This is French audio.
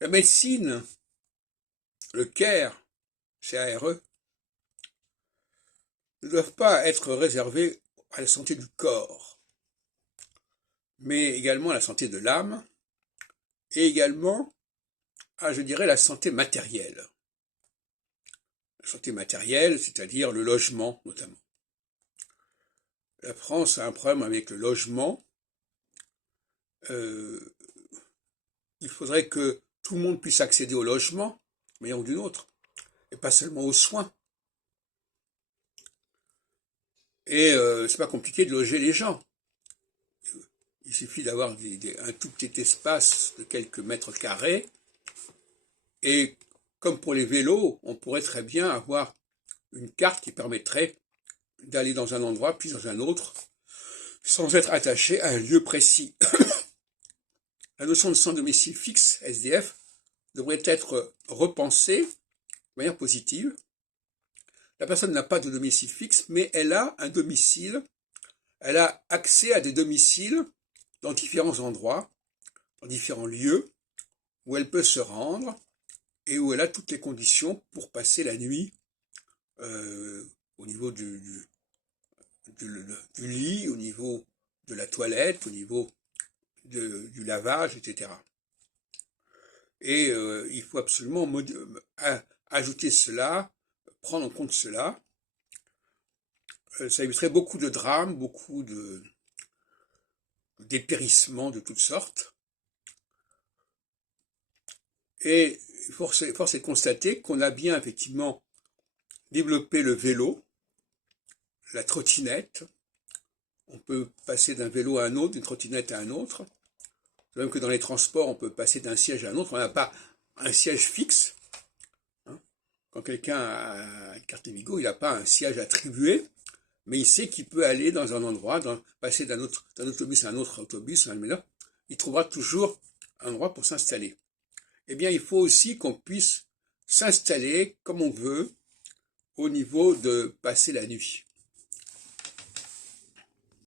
La médecine, le care, C-A-R-E, ne doivent pas être réservés à la santé du corps, mais également à la santé de l'âme et également à, je dirais, la santé matérielle. La santé matérielle, c'est-à-dire le logement notamment. La France a un problème avec le logement. Euh, il faudrait que tout le monde puisse accéder au logement, d'une manière ou d'une autre, et pas seulement aux soins. Et c'est pas compliqué de loger les gens. Il suffit d'avoir un tout petit espace de quelques mètres carrés. Et comme pour les vélos, on pourrait très bien avoir une carte qui permettrait d'aller dans un endroit puis dans un autre sans être attaché à un lieu précis. La notion de sans domicile fixe, SDF, devrait être repensée de manière positive. La personne n'a pas de domicile fixe, mais elle a un domicile, elle a accès à des domiciles dans différents endroits, dans différents lieux, où elle peut se rendre et où elle a toutes les conditions pour passer la nuit euh, au niveau du lit, au niveau de la toilette, au niveau du lavage, etc. Et il faut absolument ajouter cela, prendre en compte cela. Ça éviterait beaucoup de drames, beaucoup de dépérissements de toutes sortes. Et force est de constater qu'on a bien effectivement développé le vélo, la trottinette. On peut passer d'un vélo à un autre, d'une trottinette à un autre. Même que dans les transports, on peut passer d'un siège à un autre. On n'a pas un siège fixe. Hein. Quand quelqu'un a une carte Navigo, il n'a pas un siège attribué, mais il sait qu'il peut aller dans un endroit, passer d'un autobus à un autre autobus, il trouvera toujours un endroit pour s'installer. Eh bien, il faut aussi qu'on puisse s'installer comme on veut au niveau de passer la nuit.